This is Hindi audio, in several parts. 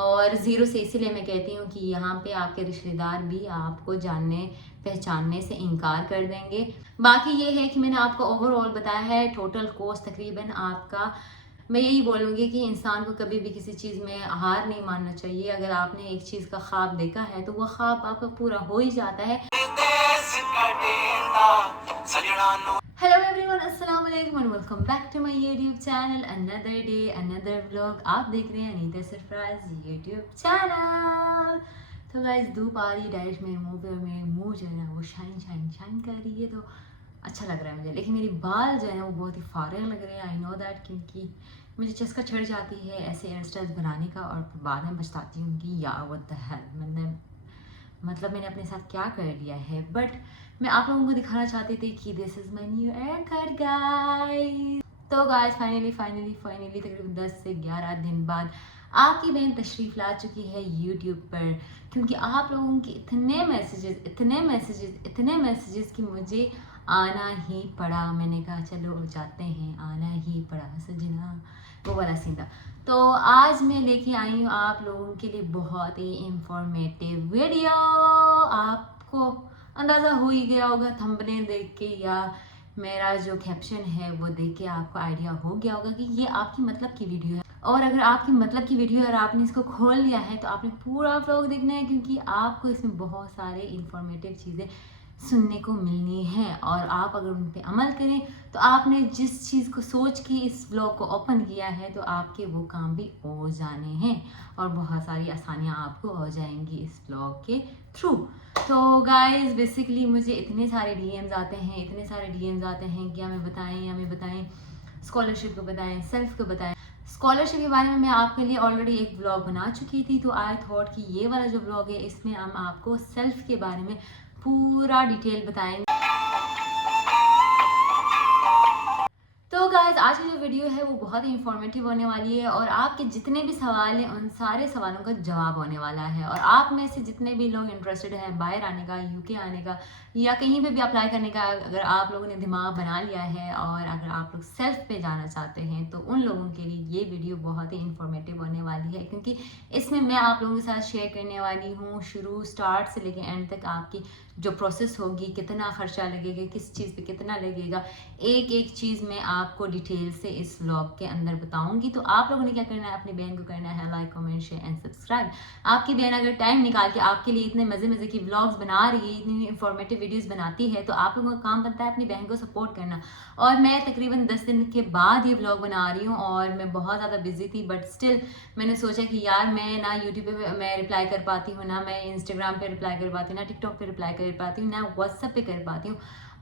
और ज़ीरो से इसीलिए मैं कहती हूँ कि यहाँ पे आपके रिश्तेदार भी आपको जानने पहचानने से इनकार कर देंगे। बाकी ये है कि मैंने आपको ओवरऑल बताया है, टोटल कॉस्ट तकरीबन आपका, मैं यही बोलूँगी कि इंसान को कभी भी किसी चीज़ में हार नहीं मानना चाहिए। अगर आपने एक चीज़ का ख्वाब देखा है तो वो ख्वाब आपका पूरा हो ही जाता है। हेलो एवरीवन, अस्सलाम वालेकुम and welcome back to my YouTube channel. Another day another vlog. आप देख रहे हैं अनीता सरफराज यूट्यूब चैनल। तो गाइस धूप आ रही है डायरेक्ट मेरे मुंह पे और मेरे मुंह जो है ना वो शाइन कर रही है, तो अच्छा लग रहा है मुझे। लेकिन मेरी बाल जो है ना वो बहुत ही फारग लग रहे हैं। आई नो दैट, क्योंकि मुझे चस्का चढ़ जाती है ऐसे हेयर स्टाइल्स बनाने का और बाद में पछताती हूँ कि या व्हाट द हेल, मैंने अपने साथ क्या कर लिया है। बट मैं आप लोगों को दिखाना चाहती थी कि this is my new hair cut guys. तो गाइस फाइनली तकरीबन 10 से 11 दिन बाद आपकी बहन तशरीफ़ ला चुकी है यूट्यूब पर, क्योंकि आप लोगों के इतने मैसेजेस कि मुझे आना ही पड़ा। मैंने कहा चलो जाते हैं, आना ही पड़ा सजना, वो वाला सीन था। तो आज मैं लेके आई हूँ आप लोगों के लिए बहुत ही इंफॉर्मेटिव वीडियो। आपको अंदाज़ा हो ही गया होगा थंबनेल देख के, या मेरा जो कैप्शन है वो देख के आपको आइडिया हो गया होगा कि ये आपकी मतलब की वीडियो है। और अगर आपकी मतलब की वीडियो है और आपने इसको खोल लिया है तो आपने पूरा व्लॉग देखना है, क्योंकि आपको इसमें बहुत सारे इंफॉर्मेटिव चीज़ें सुनने को मिलनी है। और आप अगर उन पर अमल करें तो आपने जिस चीज़ को सोच के इस ब्लॉग को ओपन किया है तो आपके वो काम भी हो जाने हैं और बहुत सारी आसानियाँ आपको हो जाएंगी इस ब्लॉग के थ्रू। तो गाइस बेसिकली मुझे इतने सारे डीएम्स आते हैं कि हमें बताएं, स्कॉलरशिप को बताएं, सेल्फ को बताएं। स्कॉलरशिप के बारे में मैं आपके लिए ऑलरेडी एक ब्लॉग बना चुकी थी, तो आई थॉट कि ये वाला जो ब्लॉग है इसमें हम आपको सेल्फ के बारे में पूरा डिटेल बताएंगे। तो गाइस आज की जो वीडियो है वो बहुत ही इंफॉर्मेटिव होने वाली है और आपके जितने भी सवाल हैं उन सारे सवालों का जवाब होने वाला है। और आप में से जितने भी लोग इंटरेस्टेड हैं बाहर आने का, यूके आने का या कहीं पे भी अप्लाई करने का, अगर आप लोगों ने दिमाग बना लिया है और अगर आप लोग सेल्फ पे जाना चाहते हैं तो उन लोगों के लिए ये वीडियो बहुत ही इंफॉर्मेटिव होने वाली है, क्योंकि इसमें मैं आप लोगों के साथ शेयर करने वाली हूँ शुरू स्टार्ट से लेकर एंड तक आपकी जो प्रोसेस होगी, कितना खर्चा लगेगा, किस चीज़ पे कितना लगेगा, एक एक चीज़ मैं आपको डिटेल से इस व्लॉग के अंदर बताऊंगी। तो आप लोगों ने क्या करना है, अपनी बहन को करना है like, comment, share and subscribe. आपकी बहन अगर टाइम निकाल के आपके लिए इतने मज़े मज़े की व्लॉग्स बना रही है, इतनी इंफॉर्मेटिव वीडियोस बनाती है, तो आप लोगों का काम बनता है अपनी बहन को सपोर्ट करना। और मैं तकरीबन 10 दिन के बाद ये व्लॉग बना रही हूँ और मैं बहुत ज़्यादा बिजी थी, बट स्टिल मैंने सोचा कि यार मैं ना यूट्यूब पे मैं रिप्लाई कर पाती हूँ, ना मैं इंस्टाग्राम पे रिप्लाई कर पाती हूँ, ना टिकटॉक पे रिप्लाई कर पाती हूँ, ना व्हाट्सएप पे कर पाती हूँ।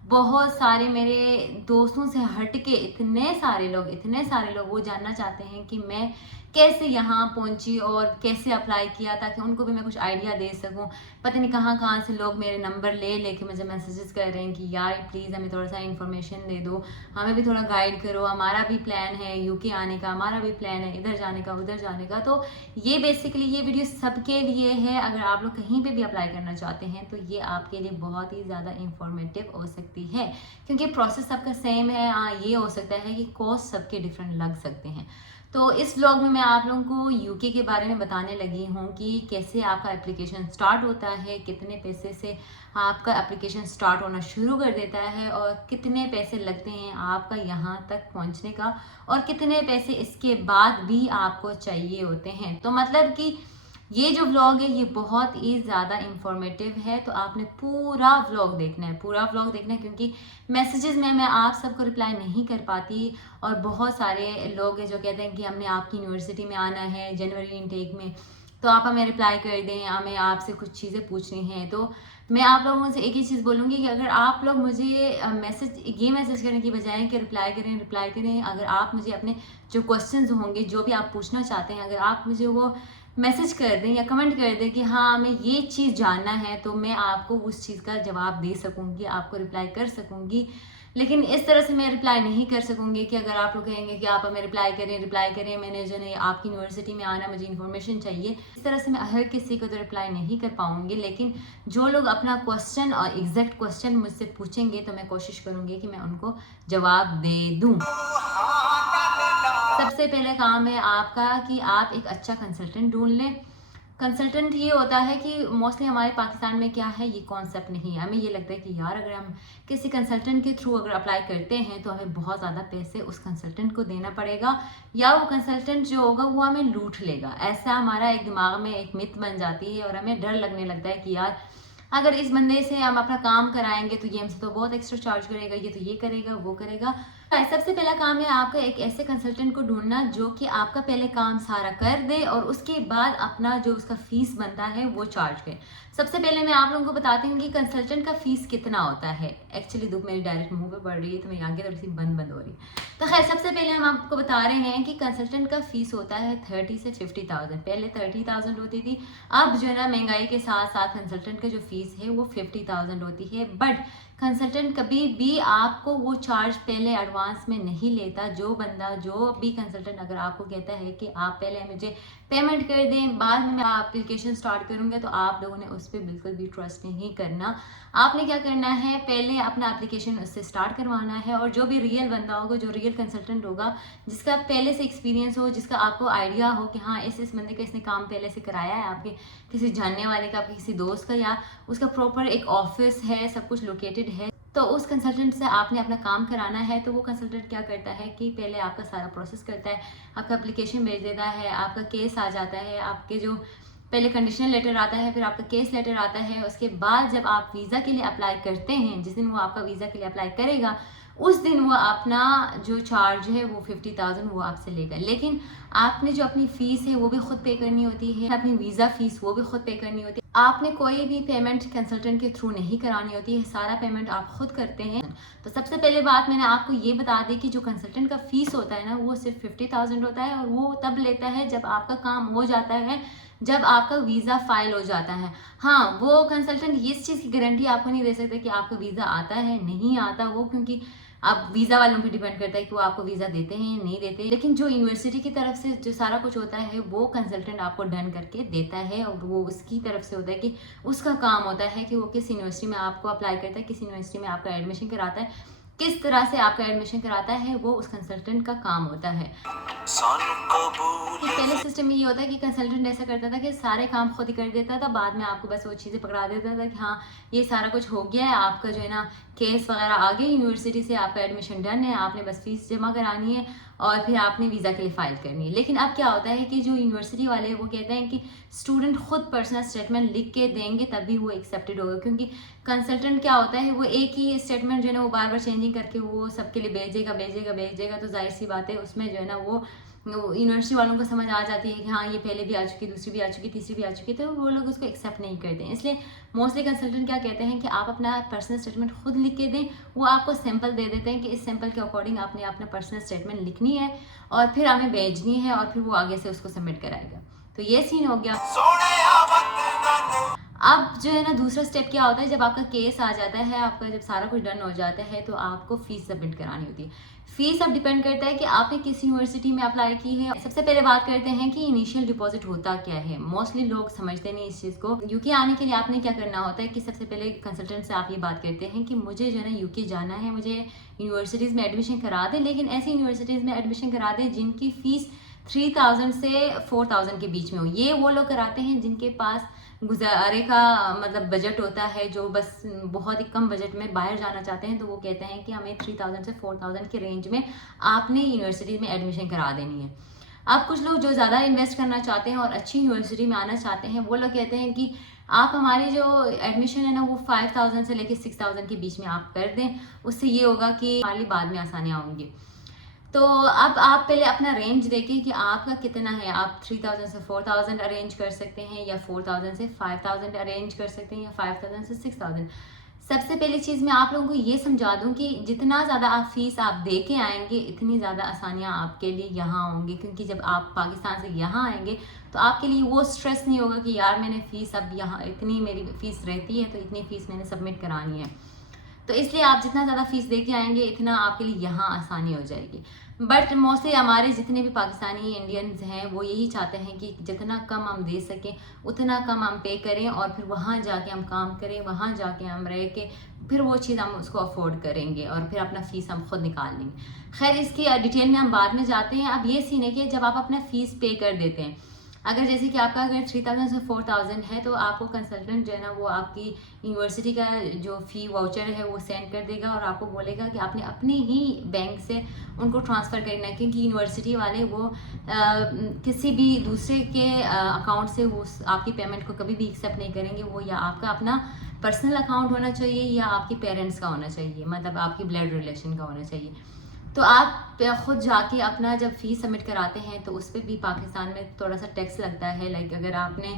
बहुत सारे मेरे दोस्तों से हट के इतने सारे लोग वो जानना चाहते हैं कि मैं कैसे यहाँ पहुँची और कैसे अप्लाई किया, ताकि उनको भी मैं कुछ आइडिया दे सकूँ। पता नहीं कहाँ से लोग मेरे नंबर ले लेके मुझे मैसेजेस कर रहे हैं कि यार प्लीज़ हमें थोड़ा सा इन्फॉर्मेशन दे दो, हमें भी थोड़ा गाइड करो, हमारा भी प्लान है यूके आने का, हमारा भी प्लान है इधर जाने का उधर जाने का। तो ये बेसिकली ये वीडियो सबके लिए है। अगर आप लोग कहीं पे भी अप्लाई करना चाहते हैं तो ये आपके लिए बहुत ही ज़्यादा इंफॉर्मेटिव हो सकती है, क्योंकि प्रोसेस सबका सेम है। हाँ, ये हो सकता है कि कॉस्ट सबके डिफरेंट लग सकते हैं। तो इस व्लॉग में मैं आप लोगों को यूके के बारे में बताने लगी हूँ कि कैसे आपका एप्लीकेशन स्टार्ट होता है, कितने पैसे से आपका एप्लीकेशन स्टार्ट होना शुरू कर देता है और कितने पैसे लगते हैं आपका यहाँ तक पहुँचने का, और कितने पैसे इसके बाद भी आपको चाहिए होते हैं। तो मतलब कि ये जो व्लॉग है ये बहुत ही ज़्यादा इंफॉर्मेटिव है, तो आपने पूरा व्लॉग देखना है, क्योंकि मैसेजेस में मैं आप सबको रिप्लाई नहीं कर पाती और बहुत सारे लोग हैं जो कहते हैं कि हमने आपकी यूनिवर्सिटी में आना है जनवरी इनटेक में, तो आप हमें रिप्लाई कर दें, हमें आपसे कुछ चीज़ें पूछनी हैं। तो मैं आप लोगों से एक ही चीज़ बोलूँगी कि अगर आप लोग मुझे मैसेज करने की बजाय कि रिप्लाई करें, अगर आप मुझे अपने जो क्वेश्चंस होंगे, जो भी आप पूछना चाहते हैं, अगर आप मुझे वो मैसेज कर दें या कमेंट कर दें कि हाँ हमें ये चीज़ जानना है, तो मैं आपको उस चीज़ का जवाब दे सकूँगी, आपको रिप्लाई कर सकूँगी। लेकिन इस तरह से मैं रिप्लाई नहीं कर सकूँगी कि अगर आप लोग कहेंगे कि आप हमें रिप्लाई करें, मैंने जो है आपकी यूनिवर्सिटी में आना, मुझे इन्फॉर्मेशन चाहिए, इस तरह से मैं हर किसी को तो रिप्लाई नहीं कर पाऊँगी। लेकिन जो लोग अपना क्वेश्चन और एग्जैक्ट क्वेश्चन मुझसे पूछेंगे तो मैं कोशिश करूँगी कि मैं उनको जवाब दे दूँ। सबसे पहले काम है आपका कि आप एक अच्छा कंसल्टेंट ढूंढ लें। कंसल्टेंट ये होता है कि मोस्टली हमारे पाकिस्तान में क्या है, ये कॉन्सेप्ट नहीं है। हमें ये लगता है कि यार अगर हम किसी कंसल्टेंट के थ्रू अगर अप्लाई करते हैं तो हमें बहुत ज़्यादा पैसे उस कंसल्टेंट को देना पड़ेगा या वो कंसल्टेंट जो होगा वो हमें लूट लेगा। ऐसा हमारा एक दिमाग में एक मिथ बन जाती है और हमें डर लगने लगता है कि यार अगर इस बंदे से हम अपना काम कराएंगे तो ये हमसे तो बहुत एक्स्ट्रा चार्ज करेगा, ये तो ये करेगा वो करेगा। सबसे पहला काम है आपका एक ऐसे कंसल्टेंट को ढूंढना जो कि आपका पहले काम सारा कर दे और उसके बाद अपना जो उसका फीस बनता है वो चार्ज करे। सबसे पहले मैं आप लोगों को बताती हूँ कि कंसल्टेंट का फीस कितना होता है। एक्चुअली धूप मेरी डायरेक्ट मुंह पे पड़ रही है तो मेरी आंखें थोड़ी सी बंद हो रही है। तो खैर सबसे पहले हम आपको बता रहे हैं कि कंसल्टेंट का फीस होता है 30 से 50,000। पहले 30,000 होती थी, अब जो है ना महंगाई के साथ साथ कंसल्टेंट का जो फीस है वो 50,000 होती है। बट कंसल्टेंट कभी भी आपको वो चार्ज पहले एडवांस में नहीं लेता। जो बंदा जो भी कंसल्टेंट अगर आपको कहता है कि आप पहले मुझे पेमेंट कर दें बाद में मैं एप्लीकेशन स्टार्ट करूँगा, तो आप लोगों ने उस पर बिल्कुल भी ट्रस्ट नहीं करना। आपने क्या करना है, पहले अपना एप्लीकेशन उससे स्टार्ट करवाना है और जो भी रियल बंदा होगा, जो रियल कंसल्टेंट होगा, जिसका पहले से एक्सपीरियंस हो, जिसका आपको आइडिया हो कि हाँ इस बंदे का इसने काम पहले से कराया है, आपके किसी जानने वाले का, आपके किसी दोस्त का, या उसका प्रॉपर एक ऑफिस है, सब कुछ लोकेटेड है, तो उस कंसल्टेंट से आपने अपना काम कराना है। तो वो कंसल्टेंट क्या करता है कि पहले आपका सारा प्रोसेस करता है, आपका एप्लीकेशन भेज देता है, आपका केस आ जाता है, आपके जो पहले कंडीशनल लेटर आता है, फिर आपका केस लेटर आता है। उसके बाद जब आप वीज़ा के लिए अप्लाई करते हैं, जिस दिन वो आपका वीज़ा के लिए अप्लाई करेगा उस दिन वो अपना जो चार्ज है वो 50,000 वो आपसे लेगा। लेकिन आपने जो अपनी फ़ीस है वो भी खुद पे करनी होती है, अपनी वीज़ा फ़ीस वो भी खुद पे करनी होती है। आपने कोई भी पेमेंट कंसल्टेंट के थ्रू नहीं करानी होती है, सारा पेमेंट आप खुद करते हैं। तो सबसे पहले बात मैंने आपको ये बता दी कि जो कंसल्टेंट का फ़ीस होता है ना वो सिर्फ 50,000 होता है और वो तब लेता है जब आपका काम हो जाता है, जब आपका वीज़ा फाइल हो जाता है। हाँ, वो कंसल्टेंट इस चीज़ की गारंटी आपको नहीं दे सकते कि आपका वीज़ा आता है नहीं आता, वो क्योंकि अब वीज़ा वालों पे डिपेंड करता है कि वो आपको वीज़ा देते हैं या नहीं देते। लेकिन जो यूनिवर्सिटी की तरफ से जो सारा कुछ होता है वो कंसल्टेंट आपको डन करके देता है और वो उसकी तरफ से होता है कि उसका काम होता है कि वो किस यूनिवर्सिटी में आपको अप्लाई करता है, किस यूनिवर्सिटी में आपका एडमिशन कराता है, किस तरह से आपका एडमिशन कराता है, वो उस कंसल्टेंट का काम होता है। पहले सिस्टम में ये होता है कि कंसल्टेंट ऐसा करता था कि सारे काम खुद ही कर देता था, बाद में आपको बस वो चीज़ें पकड़ा देता था कि हाँ ये सारा कुछ हो गया है, आपका जो है ना केस वगैरह आ गए यूनिवर्सिटी से, आपका एडमिशन डन है, आपने बस फीस जमा करानी है और फिर आपने वीज़ा के लिए फ़ाइल करनी है। लेकिन अब क्या होता है कि जो यूनिवर्सिटी वाले वो कहते हैं कि स्टूडेंट खुद पर्सनल स्टेटमेंट लिख के देंगे तभी वो एक्सेप्टेड होगा, क्योंकि कंसल्टेंट क्या होता है वो एक ही स्टेटमेंट जो है ना वो बार बार चेंजिंग करके वो सबके लिए भेजेगा, तो जाहिर सी बात है उसमें जो है ना वो यूनिवर्सिटी वालों को समझ आ जाती है कि हाँ ये पहले भी आ चुकी, दूसरी भी आ चुकी, तीसरी भी आ चुकी, तो वो लोग उसको एक्सेप्ट नहीं करते हैं। इसलिए मोस्टली कंसल्टेंट क्या कहते हैं कि आप अपना पर्सनल स्टेटमेंट खुद लिख के दें। वो आपको सैंपल दे देते हैं कि इस सैंपल के अकॉर्डिंग आपने अपना पर्सनल स्टेटमेंट लिखनी है और फिर हमें भेजनी है और फिर वो आगे से उसको सबमिट कराएगा। तो ये सीन हो गया। अब जो है ना दूसरा स्टेप क्या होता है, जब आपका केस आ जाता है, आपका जब सारा कुछ डन हो जाता है तो आपको फीस सबमिट करानी होती है। फीस अब डिपेंड करता है कि आपने किस यूनिवर्सिटी में अप्लाई की है। सबसे पहले बात करते हैं कि इनिशियल डिपॉजिट होता क्या है। मोस्टली लोग समझते नहीं इस चीज़ को। यूके आने के लिए आपने क्या करना होता है कि सबसे पहले कंसल्टेंट से आप ये बात करते हैं कि मुझे जो है ना यूके जाना है, मुझे यूनिवर्सिटीज़ में एडमिशन करा दें, लेकिन ऐसी यूनिवर्सिटीज़ में एडमिशन करा दें जिनकी फ़ीस 3,000 से 4,000 के बीच में हो। ये वो लोग कराते हैं जिनके पास गुजारे का मतलब बजट होता है, जो बस बहुत ही कम बजट में बाहर जाना चाहते हैं, तो वो कहते हैं कि हमें 3,000 से 4,000 के रेंज में आपने यूनिवर्सिटी में एडमिशन करा देनी है। अब कुछ लोग जो ज़्यादा इन्वेस्ट करना चाहते हैं और अच्छी यूनिवर्सिटी में आना चाहते हैं, वो लोग कहते हैं कि आप हमारी जो एडमिशन है ना वो 5,000 से लेकर 6,000 के बीच में आप कर दें, उससे ये होगा कि हमारी बाद में आसानियाँ होंगी। तो अब आप पहले अपना रेंज देखें कि आपका कितना है। आप 3,000 से 4,000 अरेंज कर सकते हैं या 4,000 से 5,000 अरेंज कर सकते हैं या 5,000 से 6,000। सबसे पहली चीज़ मैं आप लोगों को ये समझा दूं कि जितना ज़्यादा आप फीस आप दे के आएंगे इतनी ज़्यादा आसानियाँ आपके लिए यहाँ होंगी, क्योंकि जब आप पाकिस्तान से यहाँ आएंगे तो आपके लिए वो स्ट्रेस नहीं होगा कि यार मैंने फ़ीस अब यहाँ इतनी मेरी फ़ीस रहती है तो इतनी फ़ीस मैंने सबमिट करानी है। तो इसलिए आप जितना ज़्यादा फ़ीस दे के आएंगे इतना आपके लिए यहाँ आसानी हो जाएगी। बट मोस्टली हमारे जितने भी पाकिस्तानी इंडियंस हैं वो यही चाहते हैं कि जितना कम हम दे सकें उतना कम हम पे करें और फिर वहाँ जाके हम काम करें, वहाँ जाके हम रह के फिर वो चीज़ हम उसको अफोर्ड करेंगे और फिर अपना फ़ीस हम खुद निकाल लेंगे। खैर इसकी डिटेल में हम बाद में जाते हैं। अब ये सीन है कि जब आप अपना फ़ीस पे कर देते हैं, अगर जैसे कि आपका अगर 3000 से 4000 है तो आपको कंसल्टेंट जो है ना वो आपकी यूनिवर्सिटी का जो फ़ी वाउचर है वो सेंड कर देगा और आपको बोलेगा कि आपने अपने ही बैंक से उनको ट्रांसफ़र करना है, क्योंकि यूनिवर्सिटी वाले वो किसी भी दूसरे के अकाउंट से वो आपकी पेमेंट को कभी भी एक्सेप्ट नहीं करेंगे। वो या आपका अपना पर्सनल अकाउंट होना चाहिए या आपके पेरेंट्स का होना चाहिए, मतलब आपकी ब्लड रिलेशन का होना चाहिए। तो आप खुद जाके अपना जब फ़ीस सबमिट कराते हैं तो उस पर भी पाकिस्तान में थोड़ा सा टैक्स लगता है। लाइक अगर आपने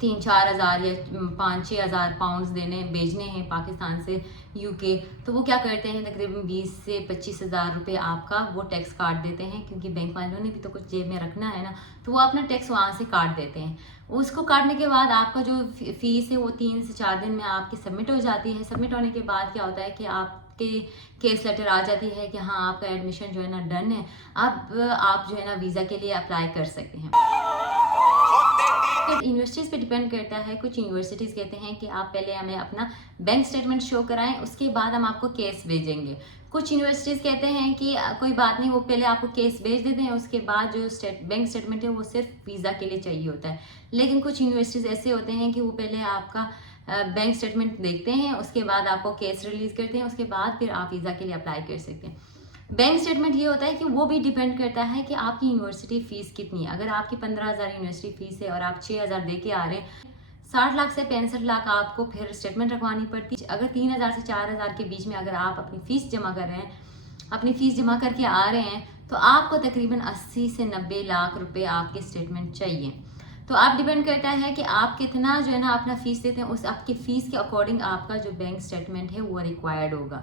3-4 हज़ार या 5-6 हज़ार पाउंड्स भेजने हैं पाकिस्तान से यूके, तो वो क्या करते हैं तकरीबन 20 से 25 हज़ार रुपये आपका वो टैक्स काट देते हैं, क्योंकि बैंक वालों ने भी तो कुछ जेब में रखना है ना, तो वो अपना टैक्स वहाँ से काट देते हैं। उसको काटने के बाद आपका जो फ़ीस है वो 3 से 4 दिन में आपकी सबमिट हो जाती है। सबमिट होने के बाद क्या होता है कि आपके केस लेटर आ जाती है कि हाँ आपका एडमिशन जो है ना डन है, अब आप जो है ना वीज़ा के लिए अप्लाई कर सकते हैं। यूनिवर्सिटीज़ पे डिपेंड करता है। कुछ यूनिवर्सिटीज़ कहते हैं कि आप पहले हमें अपना बैंक स्टेटमेंट शो कराएं, उसके बाद हम आपको केस भेजेंगे। कुछ यूनिवर्सिटीज़ कहते हैं कि कोई बात नहीं, वो पहले आपको केस भेज देते हैं, उसके बाद जो बैंक स्टेटमेंट है वो सिर्फ वीज़ा के लिए चाहिए होता है। लेकिन कुछ यूनिवर्सिटीज़ ऐसे होते हैं कि वो पहले आपका बैंक स्टेटमेंट देखते हैं, उसके बाद आपको केस रिलीज़ करते हैं, उसके बाद फिर आप वीज़ा के लिए अप्लाई कर सकते हैं। बैंक स्टेटमेंट ये होता है कि वो भी डिपेंड करता है कि आपकी यूनिवर्सिटी फ़ीस कितनी है। अगर आपकी 15,000 यूनिवर्सिटी फ़ीस है और आप 6,000 दे के आ रहे हैं, 60 लाख से 65 लाख आपको फिर स्टेटमेंट रखवानी पड़ती है। अगर 3,000 से 4,000 के बीच में अगर आप अपनी फ़ीस जमा कर रहे हैं, अपनी फ़ीस जमा करके आ रहे हैं, तो आपको तकरीबन 80 से 90 लाख रुपए आपके स्टेटमेंट चाहिए। तो आप डिपेंड करता है कि आप कितना जो है ना अपना फ़ीस देते हैं, उस आपकी फ़ीस के अकॉर्डिंग आपका जो बैंक स्टेटमेंट है वो रिक्वायर्ड होगा।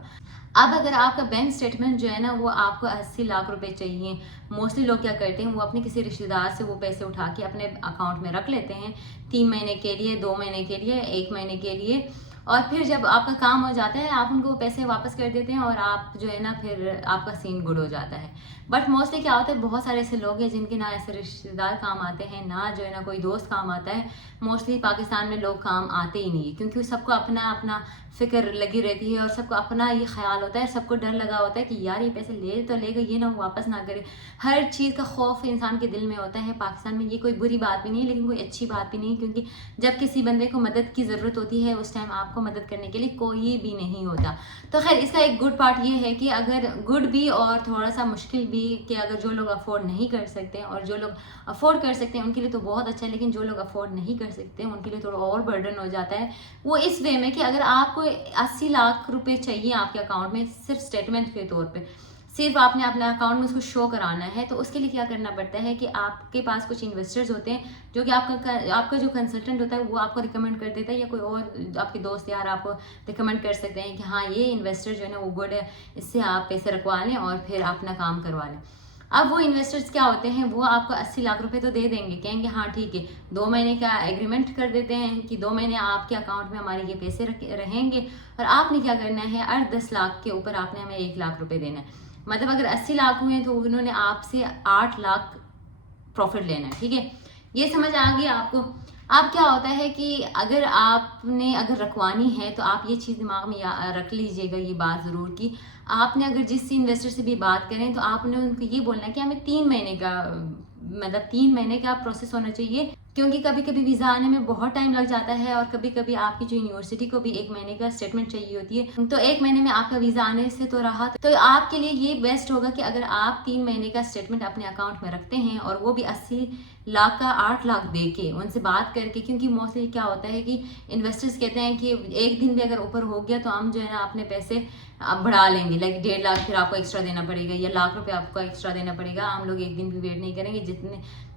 अब अगर आपका बैंक स्टेटमेंट जो है ना वो आपको 80 लाख रुपए चाहिए, मोस्टली लोग क्या करते हैं वो अपने किसी रिश्तेदार से वो पैसे उठा के अपने अकाउंट में रख लेते हैं 3 महीने के लिए, 2 महीने के लिए, 1 महीने के लिए, और फिर जब आपका काम हो जाता है आप उनको पैसे वापस कर देते हैं और आप जो है ना फिर आपका सीन गुड हो जाता है। बट मोस्टली क्या होता है, बहुत सारे ऐसे लोग हैं जिनके ना ऐसे रिश्तेदार काम आते हैं, ना जो है ना कोई दोस्त काम आता है। मोस्टली पाकिस्तान में लोग काम आते ही नहीं है, क्योंकि सबको अपना अपना फ़िक्र लगी रहती है और सबको अपना ये ख्याल होता है, सबको डर लगा होता है कि यार ये पैसे ले तो लेगा, ये ना वापस ना करे। हर चीज़ का खौफ इंसान के दिल में होता है। पाकिस्तान में ये कोई बुरी बात भी नहीं है, लेकिन कोई अच्छी बात भी नहीं, क्योंकि जब किसी बंदे को मदद की ज़रूरत होती है उस टाइम आपको मदद करने के लिए कोई भी नहीं होता। तो खैर इसका एक गुड पार्ट ये है कि अगर गुड भी और थोड़ा सा मुश्किल भी, कि अगर जो लोग अफोर्ड नहीं कर सकते और जो लोग अफोर्ड कर सकते हैं उनके लिए तो बहुत अच्छा है, लेकिन जो लोग अफोर्ड नहीं कर सकते उनके लिए थोड़ा और बर्डन हो जाता है। वो इस वे में कि अगर आपको 80 लाख रुपए चाहिए आपके अकाउंट में सिर्फ स्टेटमेंट के तौर पे, सिर्फ आपने अपने अकाउंट में उसको शो कराना है, तो उसके लिए क्या करना पड़ता है कि आपके पास कुछ इन्वेस्टर्स होते हैं जो कि आपका जो कंसल्टेंट होता है वो आपको रिकमेंड कर देता है, या कोई और आपके दोस्त यार आपको रिकमेंड कर सकते हैं कि हाँ ये इन्वेस्टर जो है ना वो गुड है, इससे आप पैसे रखवा लें और फिर अपना काम करवा लें। अब वो इन्वेस्टर्स क्या होते हैं, वो आपको 80 लाख रुपए तो दे देंगे, कहेंगे हाँ ठीक है 2 महीने का एग्रीमेंट कर देते हैं कि 2 महीने आपके अकाउंट में हमारे ये पैसे रहेंगे, और आपने क्या करना है 8-10 लाख के ऊपर आपने हमें 1 लाख रुपए देना है। मतलब अगर 80 लाख हुए तो उन्होंने आपसे 8 लाख प्रॉफिट लेना है, ठीक है। ये समझ आ गई आपको। अब क्या होता है कि अगर आपने रखवानी है तो आप ये चीज़ दिमाग में रख लीजिएगा, ये बात ज़रूर कि आपने अगर जिस इन्वेस्टर से भी बात करें तो आपने उनको ये बोलना है कि हमें 3 महीने का, मतलब 3 महीने का प्रोसेस होना चाहिए, क्योंकि कभी कभी वीज़ा आने में बहुत टाइम लग जाता है और कभी कभी आपकी जो यूनिवर्सिटी को भी 1 महीने का स्टेटमेंट चाहिए होती है। तो 1 महीने में आपका वीज़ा आने से तो रहा, तो आपके लिए ये बेस्ट होगा कि अगर आप 3 महीने का स्टेटमेंट अपने अकाउंट में रखते हैं और वो भी 80 लाख का 8 लाख दे के उनसे बात करके, क्योंकि मोस्टली क्या होता है कि इन्वेस्टर्स कहते हैं कि एक दिन भी अगर ऊपर हो गया तो हम जो है ना अपने पैसे बढ़ा लेंगे, लाइक 1.5 लाख फिर आपको एक्स्ट्रा देना पड़ेगा या लाख रुपए आपको एक्स्ट्रा देना पड़ेगा। हम लोग एक दिन भी वेट नहीं करेंगे,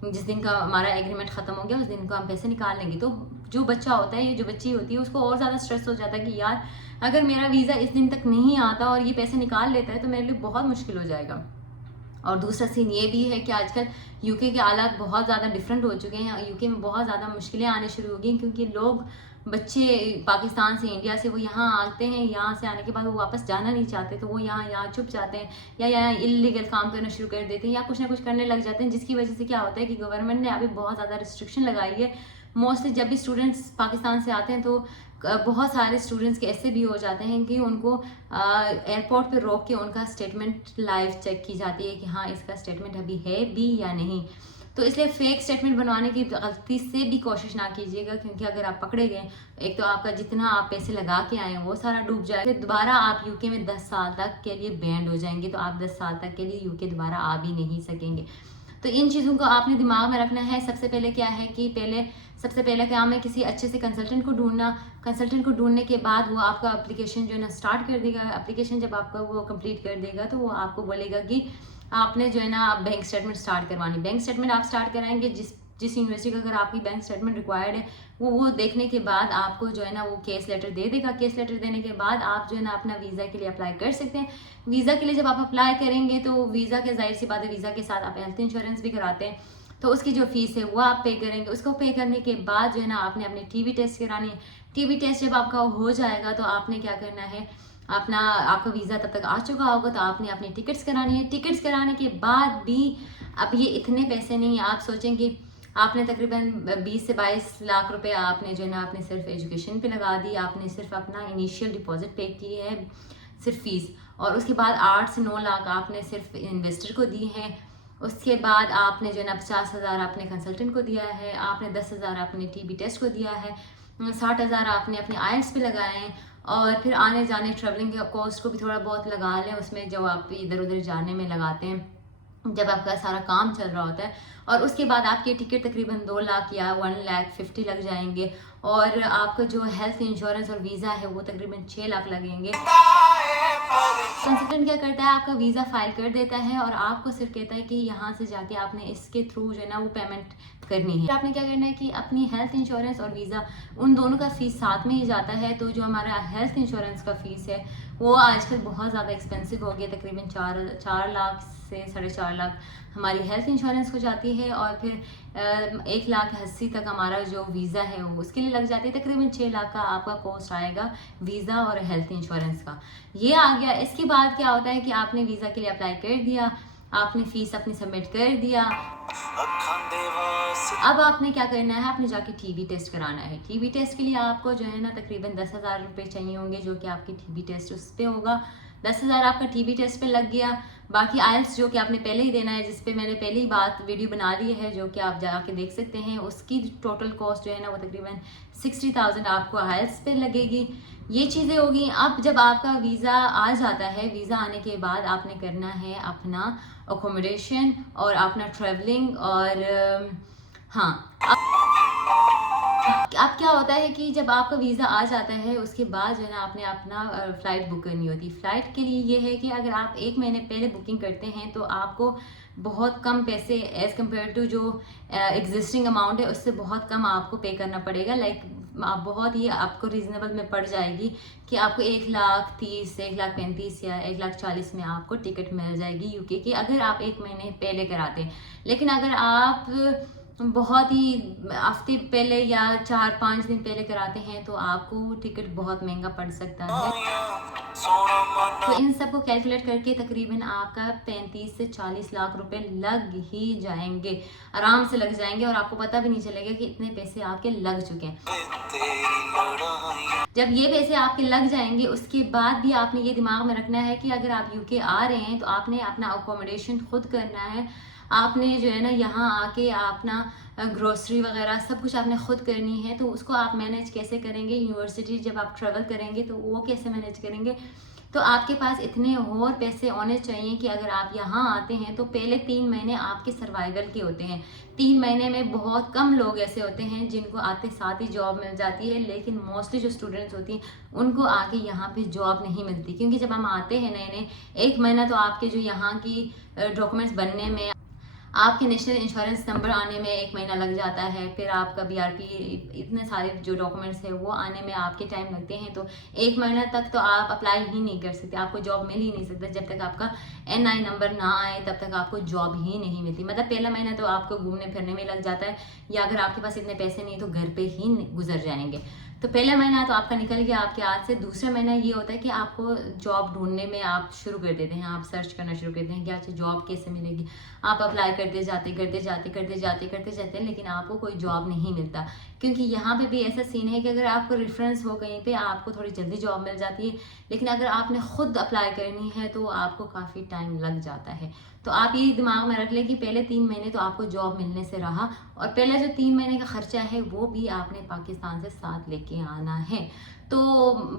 जिस दिन का हमारा एग्रीमेंट ख़त्म हो गया उस दिन को हम पैसे निकाल लेंगे। तो जो बच्चा होता है या जो बच्ची होती है उसको और ज़्यादा स्ट्रेस हो जाता है कि यार अगर मेरा वीज़ा इस दिन तक नहीं आता और ये पैसे निकाल लेता है तो मेरे लिए बहुत मुश्किल हो जाएगा। और दूसरा सीन ये भी है कि आजकल यूके के हालात बहुत ज़्यादा डिफरेंट हो चुके हैं। यूके में बहुत ज़्यादा मुश्किलें आने शुरू हो गई क्योंकि लोग बच्चे पाकिस्तान से, इंडिया से वो यहाँ आते हैं, यहाँ से आने के बाद वो वापस जाना नहीं चाहते, तो वो यहाँ छुप जाते हैं या यहाँ इलीगल काम करना शुरू कर देते हैं या कुछ ना कुछ करने लग जाते हैं, जिसकी वजह से क्या होता है कि गवर्नमेंट ने अभी बहुत ज़्यादा रिस्ट्रिक्शन लगाई है। मोस्टली जब भी स्टूडेंट्स पाकिस्तान से आते हैं तो बहुत सारे स्टूडेंट्स के ऐसे भी हो जाते हैं कि उनको एयरपोर्ट पे रोक के उनका स्टेटमेंट लाइव चेक की जाती है कि हाँ इसका स्टेटमेंट अभी है भी या नहीं। तो इसलिए फेक स्टेटमेंट बनवाने की गलती से भी कोशिश ना कीजिएगा, क्योंकि अगर आप पकड़े गए, एक तो आपका जितना आप पैसे लगा के आए हैं वो सारा डूब जाएगा, फिर दोबारा आप यूके में 10 साल तक के लिए बैंड हो जाएंगे, तो आप 10 साल तक के लिए यूके दोबारा आ भी नहीं सकेंगे। तो इन चीज़ों को आपने दिमाग में रखना है। सबसे पहले क्या है कि सबसे पहले काम है किसी अच्छे से कंसल्टेंट को ढूंढना। कंसल्टेंट को ढूंढने के बाद वो आपका एप्लीकेशन जो है ना स्टार्ट कर देगा। एप्लीकेशन जब आपका वो कंप्लीट कर देगा तो वो आपको बोलेगा कि आपने जो है ना बैंक स्टेटमेंट स्टार्ट करवानी। बैंक स्टेटमेंट आप स्टार्ट कराएंगे, जिस यूनिवर्सिटी का अगर आपकी बैंक स्टेटमेंट रिक्वायर्ड है वो देखने के बाद आपको जो है ना वो केस लेटर दे देगा। केस लेटर देने के बाद आप जो है ना अपना वीज़ा के लिए अप्लाई कर सकते हैं। वीज़ा के लिए जब आप अप्लाई करेंगे तो वीज़ा के जाहिर सी बात है, वीज़ा के साथ आप हेल्थ इंश्योरेंस भी कराते हैं, तो उसकी जो फीस है वो आप पे करेंगे। उसको पे करने के बाद जो है ना आपने अपनी टीबी टेस्ट करानी है। टीबी टेस्ट जब आपका हो जाएगा तो आपने क्या करना है, आपका वीज़ा तब तक आ चुका होगा तो आपने अपनी टिकट्स करानी है। टिकट्स कराने के बाद भी अब ये इतने पैसे नहीं, आप सोचेंगे आपने तकरीबन 20 से 22 लाख रुपए आपने जो है ना आपने सिर्फ एजुकेशन पे लगा दी, आपने सिर्फ अपना इनिशियल डिपॉजिट पे की है सिर्फ फीस, और उसके बाद 8 से 9 लाख आपने सिर्फ इन्वेस्टर को दी है। उसके बाद आपने जो है ना 50,000 आपने कंसल्टेंट को दिया है, आपने 10,000 अपने टीबी टेस्ट को दिया है, 60,000 आपने अपने आईएल्स पे लगाए हैं, और फिर आने जाने ट्रैवलिंग के कॉस्ट को भी थोड़ा बहुत लगा लें उसमें, जो आप इधर उधर जाने में लगाते हैं जब आपका सारा काम चल रहा होता है। और उसके बाद आपकी टिकट तकरीबन 2 लाख या 1,50,000 लग जाएंगे, और आपका जो हेल्थ इंश्योरेंस और वीज़ा है वो तकरीबन 6 लाख लगेंगे। कंसल्टेंट क्या करता है, आपका वीज़ा फाइल कर देता है और आपको सिर्फ कहता है कि यहाँ से जाके आपने इसके थ्रू जो है ना वो पेमेंट करनी है। आपने क्या करना है कि अपनी हेल्थ इंश्योरेंस और वीज़ा उन दोनों का फ़ीस साथ में ही जाता है। तो जो हमारा हेल्थ इंश्योरेंस का फ़ीस है वो आजकल बहुत ज़्यादा एक्सपेंसिव हो गया, तकरीबन 4 लाख से 4.5 लाख हमारी हेल्थ इंश्योरेंस हो जाती है, और फिर 1,80,000 तक हमारा जो वीज़ा है वो उसके लिए लग जाती है। तकरीबन 6 लाख का आपका कॉस्ट आएगा वीज़ा और हेल्थ इंश्योरेंस का। ये आ गया। इसके बाद क्या होता है कि आपने वीज़ा के लिए अप्लाई कर दिया, आपने फ़ीस अपनी सबमिट कर दिया। अब आपने क्या करना है, आपने जाके टीबी टेस्ट कराना है। टीबी टेस्ट के लिए आपको जो है ना तकरीबन 10,000 रुपये चाहिए होंगे, जो कि आपकी टीबी टेस्ट उस पर होगा। 10,000 आपका टीबी टेस्ट पे लग गया। बाकी आइल्स जो कि आपने पहले ही देना है, जिस पे मैंने पहले ही वीडियो बना ली है, जो कि आप जाके देख सकते हैं, उसकी टोटल कॉस्ट जो है ना वो तकरीबन 60,000 आपको आइल्स पे लगेगी। ये चीज़ें होगी। अब जब आपका वीज़ा आ जाता है, वीज़ा आने के बाद आपने करना है अपना अकोमोडेशन और अपना ट्रैवलिंग, और हाँ अब क्या होता है कि जब आपका वीज़ा आ जाता है उसके बाद जो है ना आपने अपना फ़्लाइट बुक करनी होती है। फ़्लाइट के लिए ये है कि अगर आप 1 महीने पहले बुकिंग करते हैं तो आपको बहुत कम पैसे एज़ कम्पेयर टू जो एग्जिस्टिंग अमाउंट है उससे बहुत कम आपको पे करना पड़ेगा। लाइक आप बहुत ही आपको रीज़नेबल में पड़ जाएगी कि आपको 1,30,000 से 1,35,000 या 1,40,000 में आपको टिकट मिल जाएगी यूके की, अगर आप 1 महीने पहले कराते हैं। लेकिन अगर आप बहुत ही हफ्ते पहले या 4-5 दिन पहले कराते हैं तो आपको टिकट बहुत महंगा पड़ सकता है। तो इन सब को कैलकुलेट करके तकरीबन आपका 35 से 40 लाख रुपए लग ही जाएंगे, आराम से लग जाएंगे, और आपको पता भी नहीं चलेगा कि इतने पैसे आपके लग चुके हैं। जब ये पैसे आपके लग जाएंगे उसके बाद भी आपने ये दिमाग में रखना है कि अगर आप यूके आ रहे हैं तो आपने अपना अकोमोडेशन खुद करना है। आपने जो है ना यहाँ आके अपना ग्रोसरी वगैरह सब कुछ आपने खुद करनी है। तो उसको आप मैनेज कैसे करेंगे, यूनिवर्सिटी जब आप ट्रैवल करेंगे तो वो कैसे मैनेज करेंगे। तो आपके पास इतने और पैसे होने चाहिए कि अगर आप यहाँ आते हैं तो पहले 3 महीने आपके सर्वाइवल के होते हैं। 3 महीने में बहुत कम लोग ऐसे होते हैं जिनको आते साथ ही जॉब मिल जाती है, लेकिन मोस्टली जो स्टूडेंट्स होती हैं उनको आके यहाँ पे जॉब नहीं मिलती, क्योंकि जब हम आते हैं नए नए 1 महीना तो आपके जो यहाँ की डॉक्यूमेंट्स बनने में, आपके नेशनल इंश्योरेंस नंबर आने में 1 महीना लग जाता है, फिर आपका BRP, इतने सारे जो डॉक्यूमेंट्स है वो आने में आपके टाइम लगते हैं। तो 1 महीना तक तो आप अप्लाई ही नहीं कर सकते, आपको जॉब मिल ही नहीं सकता। जब तक आपका NI नंबर ना आए तब तक आपको जॉब ही नहीं मिलती। मतलब पहला महीना तो आपको घूमने फिरने में लग जाता है, या अगर आपके पास इतने पैसे नहीं तो घर पे ही गुजर जाएंगे। तो पहला महीना तो आपका निकल गया आपके हाथ से। दूसरा महीना ये होता है कि आपको जॉब ढूंढने में आप शुरू कर देते हैं, आप सर्च करना शुरू करते हैं कि अच्छा जॉब कैसे मिलेगी। आप अप्लाई करते जाते हैं, लेकिन आपको कोई जॉब नहीं मिलता। क्योंकि यहाँ पे भी ऐसा सीन है कि अगर आपको रेफरेंस हो कहीं पे, आपको थोड़ी जल्दी जॉब मिल जाती है, लेकिन अगर आपने खुद अप्लाई करनी है तो आपको काफ़ी टाइम लग जाता है। तो आप ये दिमाग में रख लें कि पहले 3 महीने तो आपको जॉब मिलने से रहा, और पहले जो 3 महीने का खर्चा है वो भी आपने पाकिस्तान से साथ लेके आना है। तो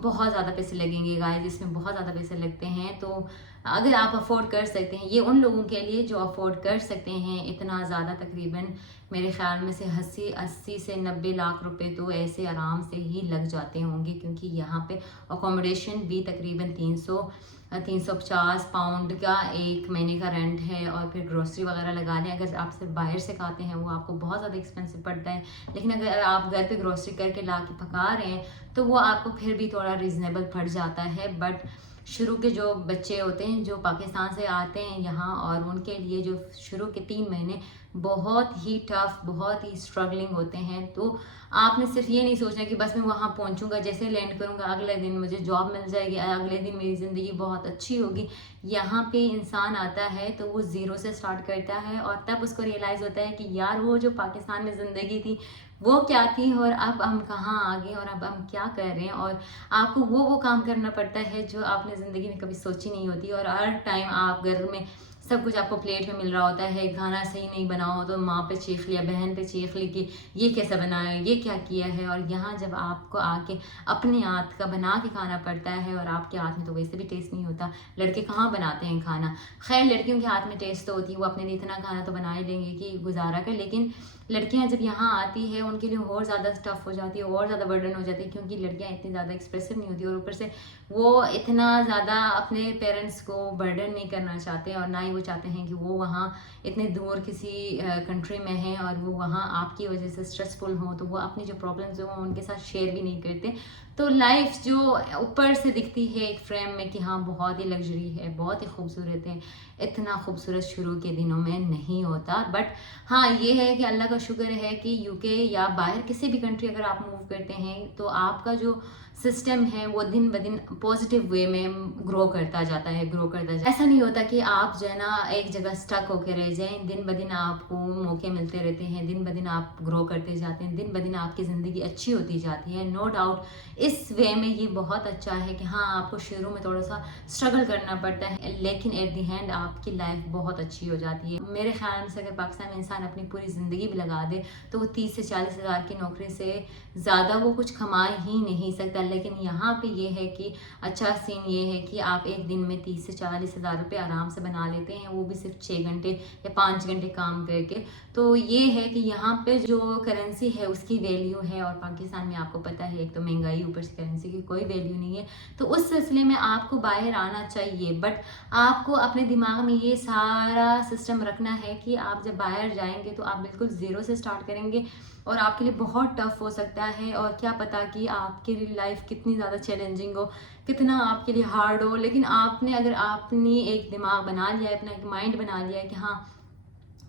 बहुत ज़्यादा पैसे लगेंगे गाइस, इसमें बहुत ज़्यादा पैसे लगते हैं। तो अगर आप अफोर्ड कर सकते हैं, ये उन लोगों के लिए जो अफोर्ड कर सकते हैं इतना ज़्यादा, तकरीबन मेरे ख्याल में से 80 से 90 लाख रुपए तो ऐसे आराम से ही लग जाते होंगे। क्योंकि यहाँ पे अकोमोडेशन भी तकरीबन 350 पाउंड का 1 महीने का रेंट है, और फिर ग्रोसरी वगैरह लगा लें। अगर आप सिर्फ बाहर से खाते हैं वो आपको बहुत ज़्यादा एक्सपेंसिव पड़ता है, लेकिन अगर आप घर पे ग्रोसरी करके ला के पका रहे हैं तो वो आपको फिर भी थोड़ा रिजनेबल पड़ जाता है। बट शुरू के जो बच्चे होते हैं जो पाकिस्तान से आते हैं यहाँ, और उनके लिए जो शुरू के 3 महीने बहुत ही टफ, बहुत ही स्ट्रगलिंग होते हैं। तो आपने सिर्फ ये नहीं सोचना कि बस मैं वहाँ पहुँचूंगा, जैसे लैंड करूँगा अगले दिन मुझे जॉब मिल जाएगी, अगले दिन मेरी ज़िंदगी बहुत अच्छी होगी। यहाँ पे इंसान आता है तो वो ज़ीरो से स्टार्ट करता है, और तब उसको रियलाइज़ होता है कि यार वो जो पाकिस्तान में ज़िंदगी थी वो क्या थी, और अब हम कहाँ आ गए, और अब हम क्या कर रहे हैं। और आपको वो काम करना पड़ता है जो आपने ज़िंदगी में कभी सोची नहीं होती। और हर टाइम आप घर में सब कुछ आपको प्लेट में मिल रहा होता है, खाना सही नहीं बनाओ तो माँ पे चीख लिया, बहन पे चीख ली कि ये कैसा बनाया, ये क्या किया है। और यहाँ जब आपको आके अपने हाथ का बना के खाना पड़ता है, और आपके हाथ में तो वैसे भी टेस्ट नहीं होता, लड़के कहाँ बनाते हैं खाना। खैर लड़कियों के हाथ में टेस्ट तो होती है, वो अपने लिए इतना खाना तो बना ही लेंगे कि गुजारा कर। लेकिन लड़कियां जब यहाँ आती है उनके लिए और ज़्यादा टफ हो जाती है, और ज़्यादा बर्डन हो जाती है, क्योंकि लड़कियां इतनी ज़्यादा एक्सप्रेसिव नहीं होती, और ऊपर से वो इतना ज़्यादा अपने पेरेंट्स को बर्डन नहीं करना चाहते, और ना ही वो चाहते हैं कि वो वहाँ इतने दूर किसी कंट्री में हैं और वो वहाँ आपकी वजह से स्ट्रेसफुल हों, तो वो अपनी जो प्रॉब्लम्स हैं वो उनके साथ शेयर भी नहीं करते। तो लाइफ जो ऊपर से दिखती है एक फ्रेम में कि हाँ बहुत ही लग्जरी है, बहुत ही खूबसूरत है, इतना खूबसूरत शुरू के दिनों में नहीं होता। बट हाँ ये है कि अल्लाह का शुक्र है कि UK या बाहर किसी भी कंट्री अगर आप मूव करते हैं तो आपका जो सिस्टम है वो दिन ब दिन पॉजिटिव वे में ग्रो करता जाता है, ऐसा नहीं होता कि आप जो है ना एक जगह स्टक होकर रह जाएं। दिन ब दिन आपको मौके मिलते रहते हैं, दिन ब दिन आप ग्रो करते जाते हैं, दिन ब दिन आपकी ज़िंदगी अच्छी होती जाती है। नो डाउट इस वे में ये बहुत अच्छा है कि हाँ आपको शुरू में थोड़ा सा स्ट्रगल करना पड़ता है, लेकिन एट द एंड आपकी लाइफ बहुत अच्छी हो जाती है। मेरे ख्याल से अगर पाकिस्तान में इंसान अपनी पूरी ज़िंदगी भी लगा दे तो वो 30 से 40 हज़ार की नौकरी से ज़्यादा वो कुछ कमा ही नहीं सकता। लेकिन यहाँ पे ये है कि अच्छा सीन ये है कि आप एक दिन में 30 से 40 हज़ार रुपये आराम से बना लेते हैं, वो भी सिर्फ 6 घंटे या 5 घंटे काम करके। तो ये है कि यहाँ पे जो करेंसी है उसकी वैल्यू है, और पाकिस्तान में आपको पता है एक तो महंगाई, ऊपर से करेंसी की कोई वैल्यू नहीं है। तो उस सिलसिले में आपको बाहर आना चाहिए, बट आपको अपने दिमाग में ये सारा सिस्टम रखना है कि आप जब बाहर जाएंगे तो आप बिल्कुल ज़ीरो से स्टार्ट करेंगे, और आपके लिए बहुत टफ हो सकता है। और क्या पता कि आपके लिए लाइफ कितनी ज़्यादा चैलेंजिंग हो, कितना आपके लिए हार्ड हो, लेकिन आपने अगर आपने एक दिमाग बना लिया है, अपना एक माइंड बना लिया है कि हाँ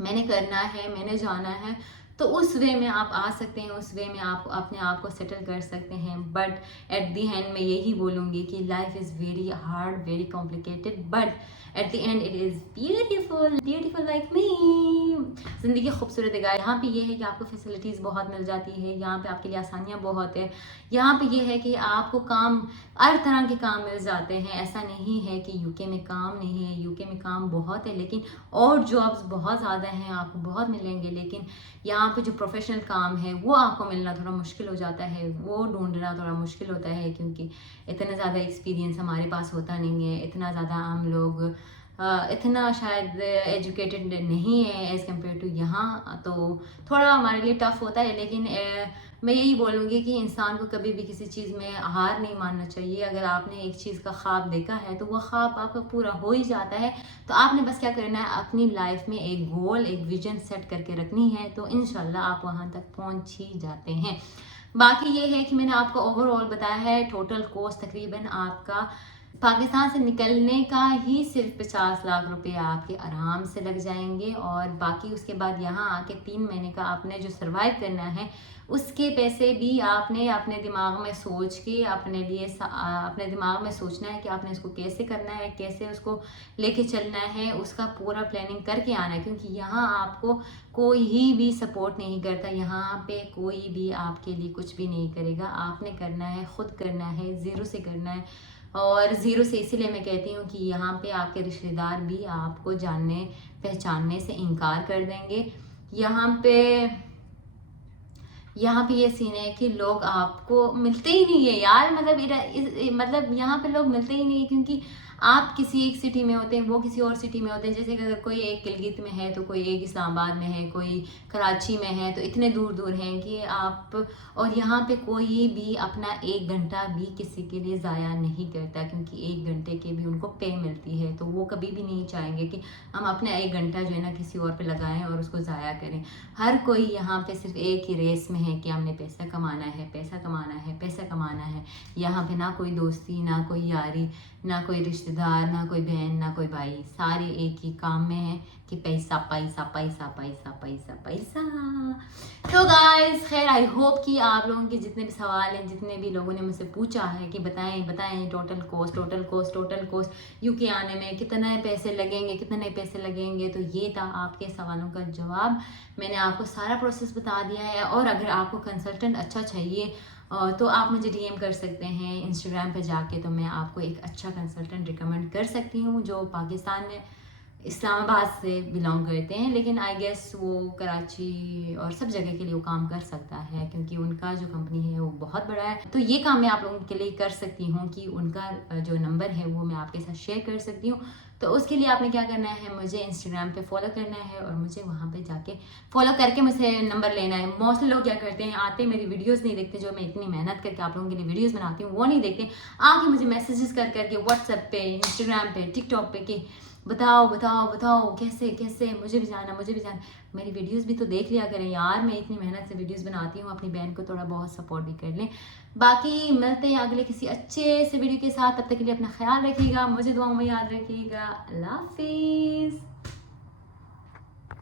मैंने करना है, मैंने जाना है, तो उस वे में आप आ सकते हैं, उस वे में आप अपने आप को सेटल कर सकते हैं। बट एट द एंड मैं यही बोलूँगी कि life is very hard, very complicated, but at the end it is beautiful like me. ज़िंदगी खूबसूरत है। यहाँ पे ये है कि आपको फैसिलिटीज़ बहुत मिल जाती है, यहाँ पे आपके लिए आसानियाँ बहुत है। यहाँ पे ये है कि आपको काम, हर तरह के काम मिल जाते हैं। ऐसा नहीं है कि UK में काम नहीं है, UK में काम बहुत है, लेकिन और जॉब्स बहुत ज़्यादा हैं, आपको बहुत मिलेंगे। लेकिन यहाँ पे जो प्रोफेशनल काम है वो आपको मिलना थोड़ा मुश्किल हो जाता है, वो ढूंढना थोड़ा मुश्किल होता है, क्योंकि इतना ज़्यादा एक्सपीरियंस हमारे पास होता नहीं है, इतना ज़्यादा हम लोग इतना शायद एजुकेटेड नहीं है एज़ कम्पेयर टू यहाँ। तो थोड़ा हमारे लिए टफ़ होता है। लेकिन मैं यही बोलूँगी कि इंसान को कभी भी किसी चीज़ में हार नहीं मानना चाहिए। अगर आपने एक चीज़ का ख्वाब देखा है तो वो ख्वाब आपका पूरा हो ही जाता है। तो आपने बस क्या करना है, अपनी लाइफ में एक गोल, एक विजन सेट करके रखनी है, तो इंशाल्लाह आप वहाँ तक पहुँच ही जाते हैं। बाकी ये है कि मैंने आपको ओवरऑल बताया है, टोटल कॉस्ट तकरीबन आपका पाकिस्तान से निकलने का ही सिर्फ 50 लाख रुपए आपके आराम से लग जाएंगे, और बाकी उसके बाद यहाँ आके 3 महीने का आपने जो सर्वाइव करना है उसके पैसे भी आपने अपने दिमाग में सोच के अपने लिए अपने दिमाग में सोचना है कि आपने इसको कैसे करना है, कैसे उसको लेके चलना है, उसका पूरा प्लानिंग करके आना है। क्योंकि यहाँ आपको कोई ही भी सपोर्ट नहीं करता, यहाँ पे कोई भी आपके लिए कुछ भी नहीं करेगा। आपने करना है, खुद करना है, ज़ीरो से करना है। और ज़ीरो से इसीलिए मैं कहती हूँ कि यहाँ पे आपके रिश्तेदार भी आपको जानने पहचानने से इनकार कर देंगे। यहाँ पे ये सीन है कि लोग आपको मिलते ही नहीं है यार, मतलब यहाँ पे लोग मिलते ही नहीं है, क्योंकि आप किसी एक सिटी में होते हैं, वो किसी और सिटी में होते हैं। जैसे कि अगर कोई एक गिलगित में है तो कोई एक इस्लामाबाद में है, कोई कराची में है, तो इतने दूर दूर हैं कि आप, और यहाँ पे कोई भी अपना 1 घंटा भी किसी के लिए ज़ाया नहीं करता, क्योंकि 1 घंटे के भी उनको पे मिलती है। तो वो कभी भी नहीं चाहेंगे कि हम अपना 1 घंटा जो है ना किसी और पे लगाएं और उसको ज़ाया करें। हर कोई यहाँ पे सिर्फ एक ही रेस में है कि हमने पैसा कमाना है, पैसा कमाना है, पैसा कमाना है। यहाँ पे ना कोई दोस्ती, ना कोई यारी, ना कोई रिश्तेदार, ना कोई बहन, ना कोई भाई, सारे एक ही काम में है कि पैसा पैसा पैसा पैसा पैसा पैसा। तो गाइस खैर, आई होप कि आप लोगों के जितने भी सवाल हैं, जितने भी लोगों ने मुझसे पूछा है कि बताएं टोटल कॉस्ट यूके आने में कितने पैसे लगेंगे, तो ये था आपके सवालों का जवाब। मैंने आपको सारा प्रोसेस बता दिया है। और अगर आपको कंसल्टेंट अच्छा चाहिए तो आप मुझे डीएम कर सकते हैं इंस्टाग्राम पे जाके, तो मैं आपको एक अच्छा कंसल्टेंट रिकमेंड कर सकती हूँ जो पाकिस्तान में इस्लामाबाद से बिलोंग करते हैं, लेकिन आई गेस वो कराची और सब जगह के लिए वो काम कर सकता है, क्योंकि उनका जो कंपनी है वो बहुत बड़ा है। तो ये काम मैं आप लोगों के लिए कर सकती हूँ कि उनका जो नंबर है वो मैं आपके साथ शेयर कर सकती हूँ। तो उसके लिए आपने क्या करना है, मुझे इंस्टाग्राम पे फॉलो करना है और मुझे वहाँ पे जाके फॉलो करके मुझसे नंबर लेना है। मोस्टली लोग क्या करते हैं, आते मेरी वीडियोस नहीं देखते, जो मैं इतनी मेहनत करके आप लोगों के लिए वीडियोस बनाती हूँ वो नहीं देखते, आके मुझे मैसेजेस कर करके व्हाट्सएप पे, इंस्टाग्राम पे, टिकटॉक पे कि बताओ कैसे मुझे भी जाना। मेरी वीडियोस भी तो देख लिया करें यार, मैं इतनी मेहनत से वीडियोस बनाती हूँ, अपनी बहन को थोड़ा बहुत सपोर्ट भी कर लें। बाकी मिलते हैं अगले किसी अच्छे से वीडियो के साथ, तब तक के लिए अपना ख्याल रखिएगा, मुझे दुआओं में याद रखिएगा। अल्लाह हाफिज़।